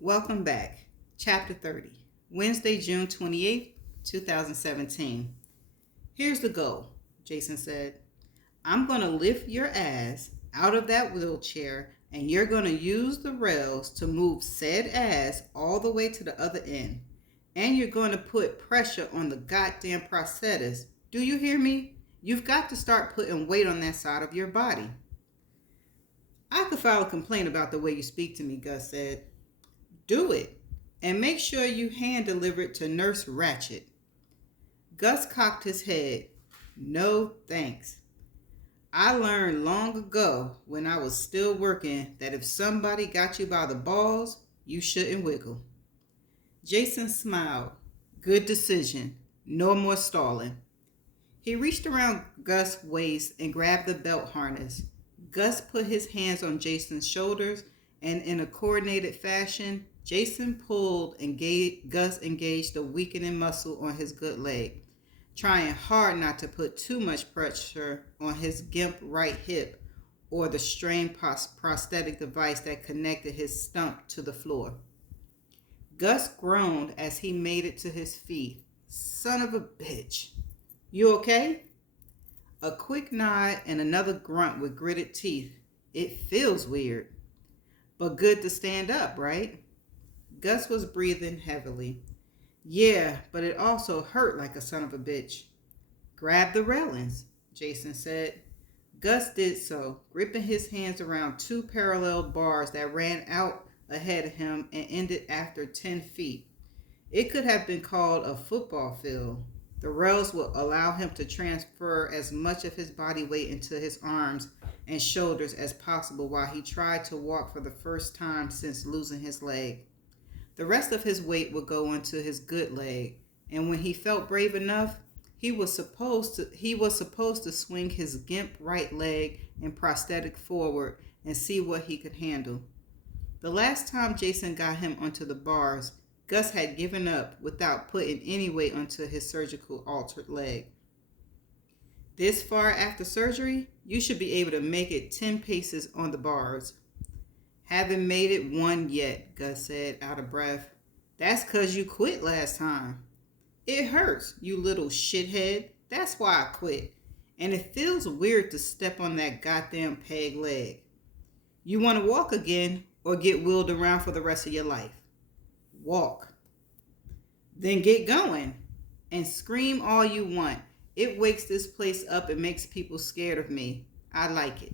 Welcome back. Chapter 30. Wednesday, June 28th, 2017. Here's the goal, Jason said. I'm going to lift your ass out of that wheelchair and you're going to use the rails to move said ass all the way to the other end. And you're going to put pressure on the goddamn prosthetist. Do you hear me? You've got to start putting weight on that side of your body. I could file a complaint about the way you speak to me, Gus said. Do it, and make sure you hand deliver it to Nurse Ratchet. Gus cocked his head. No thanks. I learned long ago when I was still working that if somebody got you by the balls, you shouldn't wiggle. Jason smiled. Good decision. No more stalling. He reached around Gus' waist and grabbed the belt harness. Gus put his hands on Jason's shoulders, and in a coordinated fashion, Jason pulled and Gus engaged the weakening muscle on his good leg, trying hard not to put too much pressure on his gimp right hip or the strained prosthetic device that connected his stump to the floor. Gus groaned as he made it to his feet. Son of a bitch. You okay? A quick nod and another grunt with gritted teeth. It feels weird. But good to stand up, right? Gus was breathing heavily. Yeah, but it also hurt like a son of a bitch. Grab the railings, Jason said. Gus did so, gripping his hands around two parallel bars that ran out ahead of him and ended after 10 feet. It could have been called a football field. The rails would allow him to transfer as much of his body weight into his arms and shoulders as possible while he tried to walk for the first time since losing his leg. The rest of his weight would go into his good leg, and when he felt brave enough, he was supposed to swing his gimp right leg and prosthetic forward and see what he could handle. The last time Jason got him onto the bars, Gus had given up without putting any weight onto his surgical altered leg. This far after surgery, you should be able to make it 10 paces on the bars. Haven't made it one yet, Gus said, out of breath. That's 'cause you quit last time. It hurts, you little shithead. That's why I quit. And it feels weird to step on that goddamn peg leg. You want to walk again or get wheeled around for the rest of your life? Walk. Then get going. And scream all you want. It wakes this place up and makes people scared of me. I like it.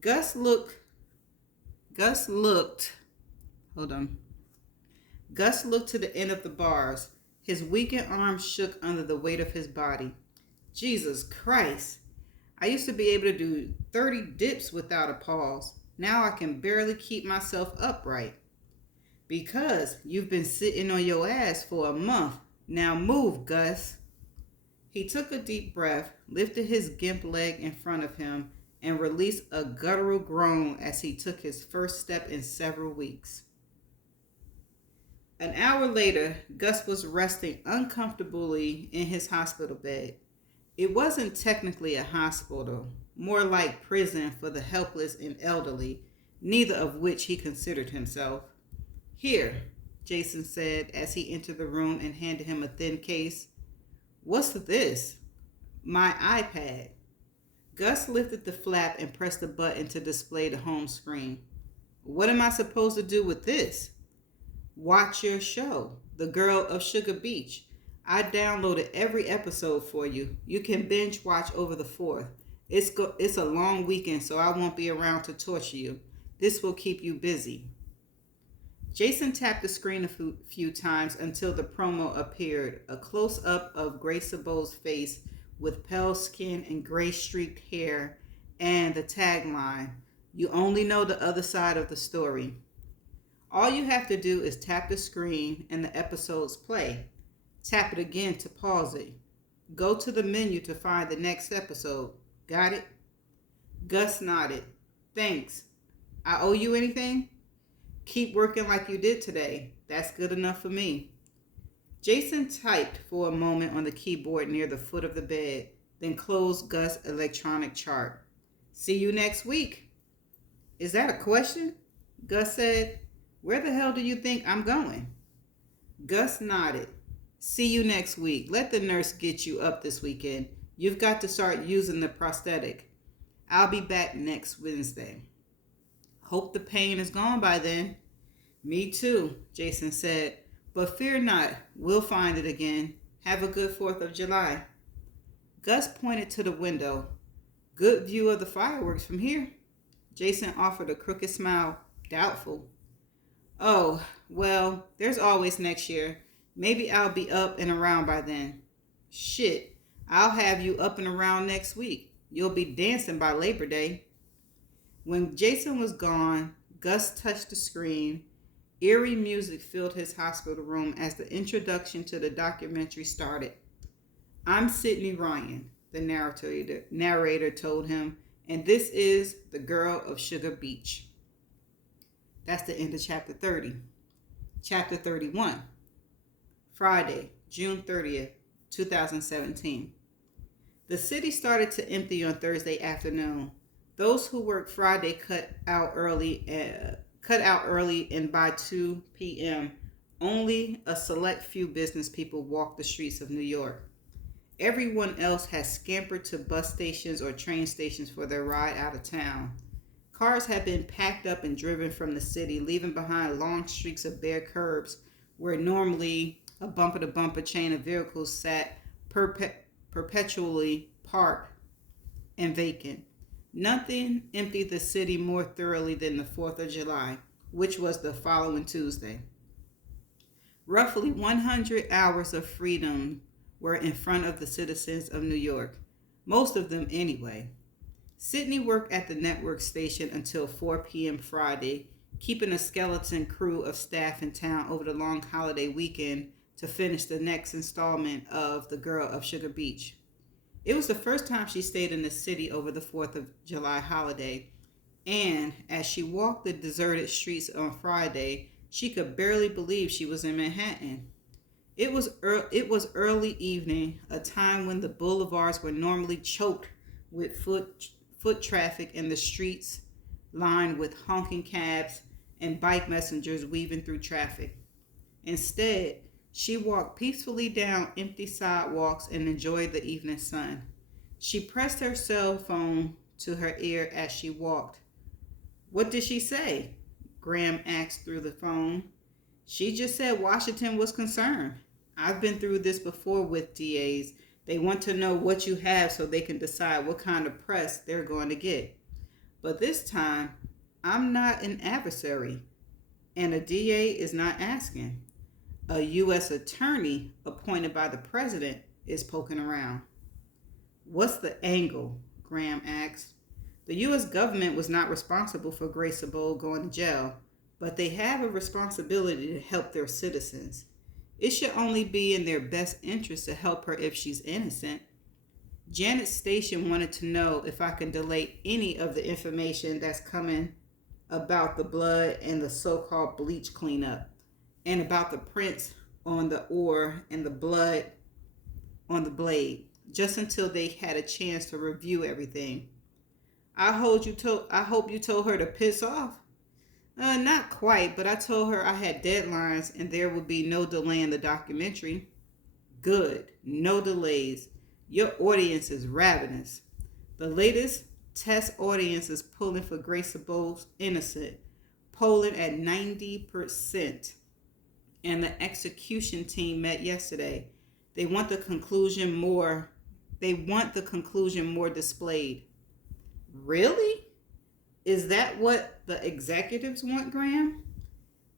Gus looked to the end of the bars. His weakened arms shook under the weight of his body. Jesus Christ. I used to be able to do 30 dips without a pause. Now I can barely keep myself upright. Because you've been sitting on your ass for a month. Now move, Gus. He took a deep breath, lifted his gimp leg in front of him, and released a guttural groan as he took his first step in several weeks. An hour later, Gus was resting uncomfortably in his hospital bed. It wasn't technically a hospital, more like prison for the helpless and elderly, neither of which he considered himself. Here, Jason said as he entered the room and handed him a thin case. What's this? My iPad. Gus lifted the flap and pressed the button to display the home screen. What am I supposed to do with this? Watch your show, The Girl of Sugar Beach. I downloaded every episode for you. You can binge watch over the 4th. It's a long weekend, so I won't be around to torture you. This will keep you busy. Jason tapped the screen a few times until the promo appeared, a close-up of Grace Sabo's face with pale skin and gray-streaked hair, and the tagline, "You only know the other side of the story." All you have to do is tap the screen and the episodes play. Tap it again to pause it. Go to the menu to find the next episode. Got it? Gus nodded. Thanks. I owe you anything? Keep working like you did today. That's good enough for me. Jason typed for a moment on the keyboard near the foot of the bed, then closed Gus' electronic chart. See you next week. Is that a question? Gus said. Where the hell do you think I'm going? Gus nodded. See you next week. Let the nurse get you up this weekend. You've got to start using the prosthetic. I'll be back next Wednesday. Hope the pain is gone by then. Me too, Jason said. But fear not, we'll find it again. Have a good 4th of July. Gus pointed to the window. Good view of the fireworks from here. Jason offered a crooked smile, doubtful. Oh, well, there's always next year. Maybe I'll be up and around by then. Shit, I'll have you up and around next week. You'll be dancing by Labor Day. When Jason was gone, Gus touched the screen. Eerie music filled his hospital room as the introduction to the documentary started. I'm Sydney Ryan, the narrator told him, and this is The Girl of Sugar Beach. That's the end of chapter 30. Chapter 31. Friday, June 30th, 2017. The city started to empty on Thursday afternoon. Those who worked Friday cut out early, and by 2 p.m., only a select few business people walked the streets of New York. Everyone else had scampered to bus stations or train stations for their ride out of town. Cars had been packed up and driven from the city, leaving behind long streaks of bare curbs where normally a bumper-to-bumper chain of vehicles sat perpetually parked and vacant. Nothing emptied the city more thoroughly than the 4th of July, which was the following Tuesday. Roughly 100 hours of freedom were in front of the citizens of New York, most of them anyway. Sydney worked at the network station until 4 p.m. Friday, keeping a skeleton crew of staff in town over the long holiday weekend to finish the next installment of The Girl of Sugar Beach. It was the first time she stayed in the city over the 4th of July holiday, and as she walked the deserted streets on Friday, she could barely believe she was in Manhattan. It was early evening, a time when the boulevards were normally choked with foot traffic and the streets lined with honking cabs and bike messengers weaving through traffic. Instead, she walked peacefully down empty sidewalks and enjoyed the evening sun. She pressed her cell phone to her ear as she walked. What did she say? Graham asked through the phone. She just said Washington was concerned. I've been through this before with DAs. They want to know what you have so they can decide what kind of press they're going to get. But this time, I'm not an adversary, and a DA is not asking. A U.S. attorney appointed by the president is poking around. What's the angle? Graham asked. The U.S. government was not responsible for Grace Abold going to jail, but they have a responsibility to help their citizens. It should only be in their best interest to help her if she's innocent. Janet Station wanted to know if I can delay any of the information that's coming about the blood and the so-called bleach cleanup, and about the prints on the ore and the blood on the blade, just until they had a chance to review everything. I hope you told her to piss off. Not quite, but I told her I had deadlines and there would be no delay in the documentary. Good, no delays. Your audience is ravenous. The latest test audience is pulling for Grace Abold's innocent, polling at 90%. And the execution team met yesterday. They want the conclusion more displayed. Really? Is that what the executives want, Graham?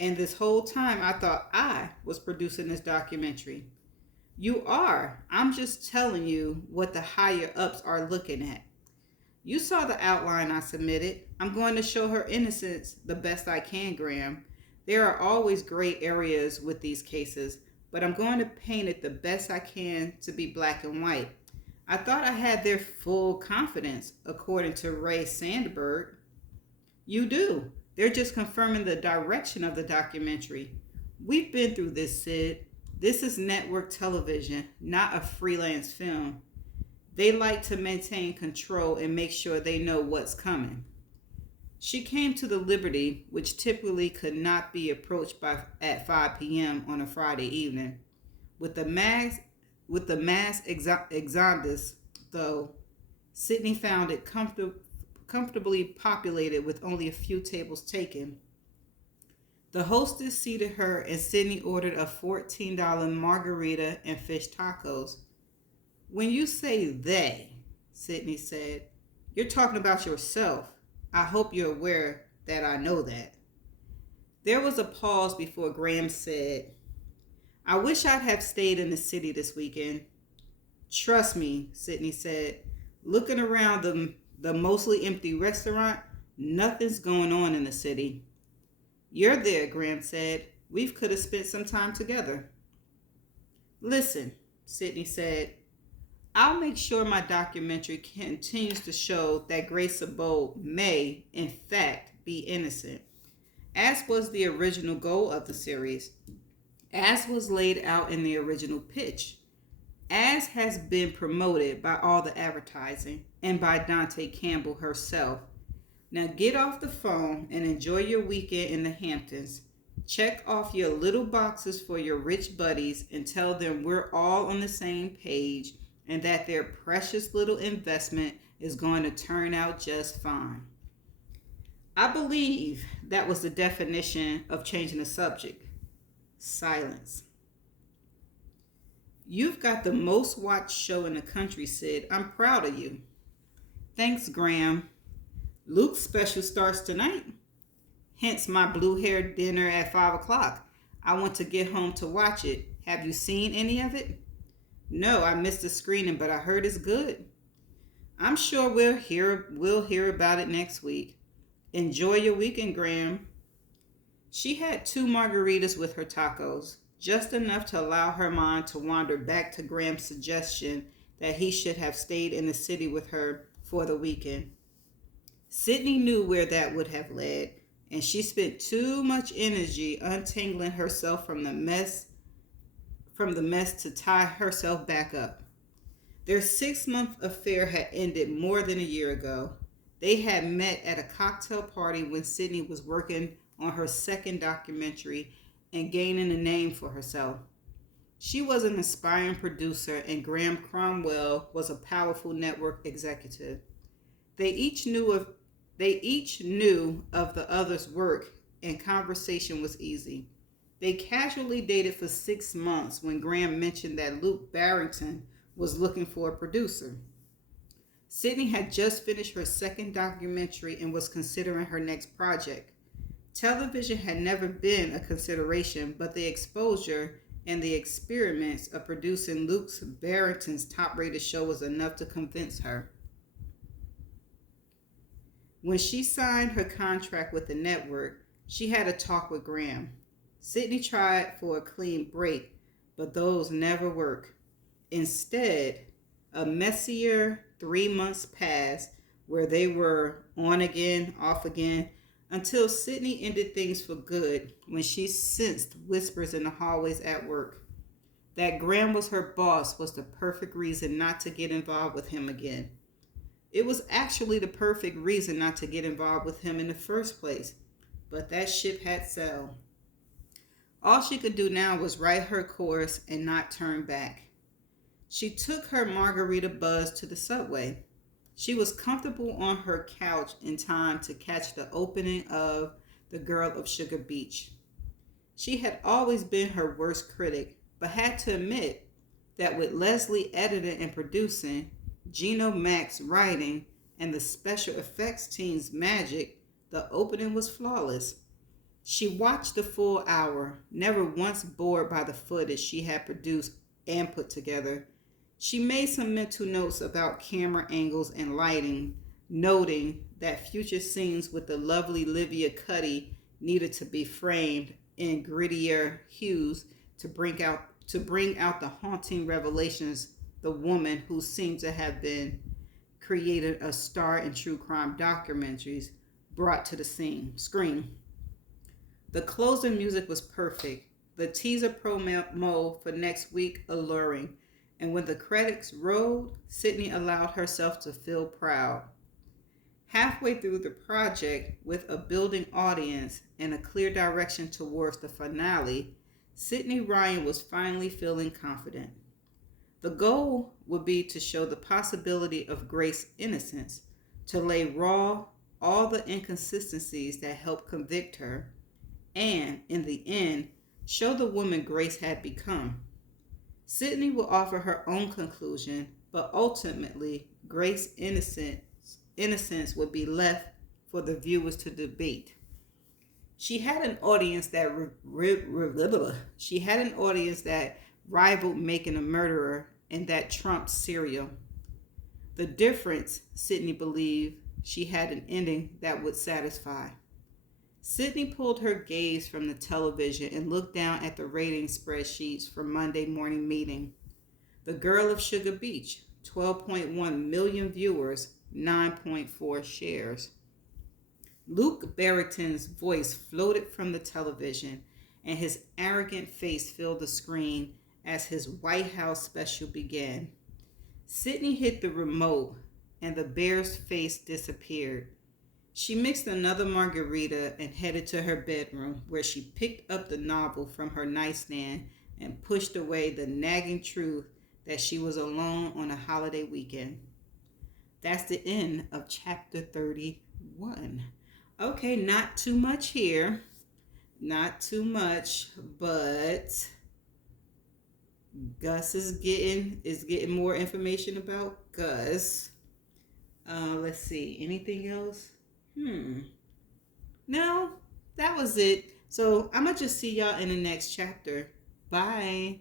And this whole time I thought I was producing this documentary. You are. I'm just telling you what the higher ups are looking at. You saw the outline I submitted. I'm going to show her innocence the best I can, Graham. There are always gray areas with these cases, but I'm going to paint it the best I can to be black and white. I thought I had their full confidence, according to Ray Sandberg. You do. They're just confirming the direction of the documentary. We've been through this, Sid. This is network television, not a freelance film. They like to maintain control and make sure they know what's coming. She came to the Liberty, which typically could not be approached at 5 p.m. on a Friday evening. With the mass exodus, though, Sydney found it comfortably populated with only a few tables taken. The hostess seated her and Sydney ordered a $14 margarita and fish tacos. When you say they, Sydney said, you're talking about yourself. I hope you're aware that I know that. There was a pause before Graham said, I wish I'd have stayed in the city this weekend. Trust me, Sydney said. Looking around the mostly empty restaurant, nothing's going on in the city. You're there, Graham said. We could have spent some time together. Listen, Sydney said. I'll make sure my documentary continues to show that Grace Abode may, in fact, be innocent, as was the original goal of the series, as was laid out in the original pitch, as has been promoted by all the advertising and by Dante Campbell herself. Now get off the phone and enjoy your weekend in the Hamptons. Check off your little boxes for your rich buddies and tell them we're all on the same page and that their precious little investment is going to turn out just fine. I believe that was the definition of changing the subject. Silence. You've got the most watched show in the country, Sid. I'm proud of you. Thanks, Graham. Luke's special starts tonight. Hence my blue hair dinner at 5 o'clock. I want to get home to watch it. Have you seen any of it? No, I missed the screening, but I heard it's good. I'm sure we'll hear about it next week. Enjoy your weekend, Graham. She had 2 margaritas with her tacos, just enough to allow her mind to wander back to Graham's suggestion that he should have stayed in the city with her for the weekend. Sydney knew where that would have led, and she spent too much energy untangling herself from the mess to tie herself back up. Their 6-month affair had ended more than a year ago. They had met at a cocktail party when Sydney was working on her second documentary and gaining a name for herself. She was an aspiring producer and Graham Cromwell was a powerful network executive. They each knew of the other's work and conversation was easy. They casually dated for 6 months when Graham mentioned that Luke Barrington was looking for a producer. Sydney had just finished her second documentary and was considering her next project. Television had never been a consideration, but the exposure and the experiments of producing Luke Barrington's top-rated show was enough to convince her. When she signed her contract with the network, she had a talk with Graham. Sydney tried for a clean break, but those never work. Instead, a messier 3 months passed where they were on again, off again, until Sydney ended things for good when she sensed whispers in the hallways at work. That Graham was her boss was the perfect reason not to get involved with him again. It was actually the perfect reason not to get involved with him in the first place, but that ship had sailed. All she could do now was write her course and not turn back. She took her margarita buzz to the subway. She was comfortable on her couch in time to catch the opening of The Girl of Sugar Beach. She had always been her worst critic, but had to admit that with Leslie editing and producing, Geno Max writing, and the special effects team's magic, the opening was flawless. She watched the full hour, never once bored by the footage she had produced and put together. She made some mental notes about camera angles and lighting, noting that future scenes with the lovely Livia Cuddy needed to be framed in grittier hues to bring out the haunting revelations the woman who seemed to have been created a star in true crime documentaries brought to the screen. The closing music was perfect, the teaser promo for next week alluring, and when the credits rolled, Sydney allowed herself to feel proud. Halfway through the project, with a building audience and a clear direction towards the finale, Sidney Ryan was finally feeling confident. The goal would be to show the possibility of Grace's innocence, to lay raw all the inconsistencies that helped convict her, and, in the end, show the woman Grace had become. Sidney will offer her own conclusion, but ultimately, Grace's innocence would be left for the viewers to debate. She had an audience that she had an audience that rivaled Making a Murderer and that trumped Serial. The difference, Sidney believed, she had an ending that would satisfy. Sidney pulled her gaze from the television and looked down at the rating spreadsheets for Monday morning meeting. The Girl of Sugar Beach, 12.1 million viewers, 9.4 shares. Luke Barrington's voice floated from the television, and his arrogant face filled the screen as his White House special began. Sidney hit the remote, and the bear's face disappeared. She mixed another margarita and headed to her bedroom, where she picked up the novel from her nightstand and pushed away the nagging truth that she was alone on a holiday weekend. That's the end of chapter 31. Okay, not too much here. Not too much, but Gus is getting more information about Gus. Let's see. Anything else? No, that was it. So I'm gonna just see y'all in the next chapter. Bye.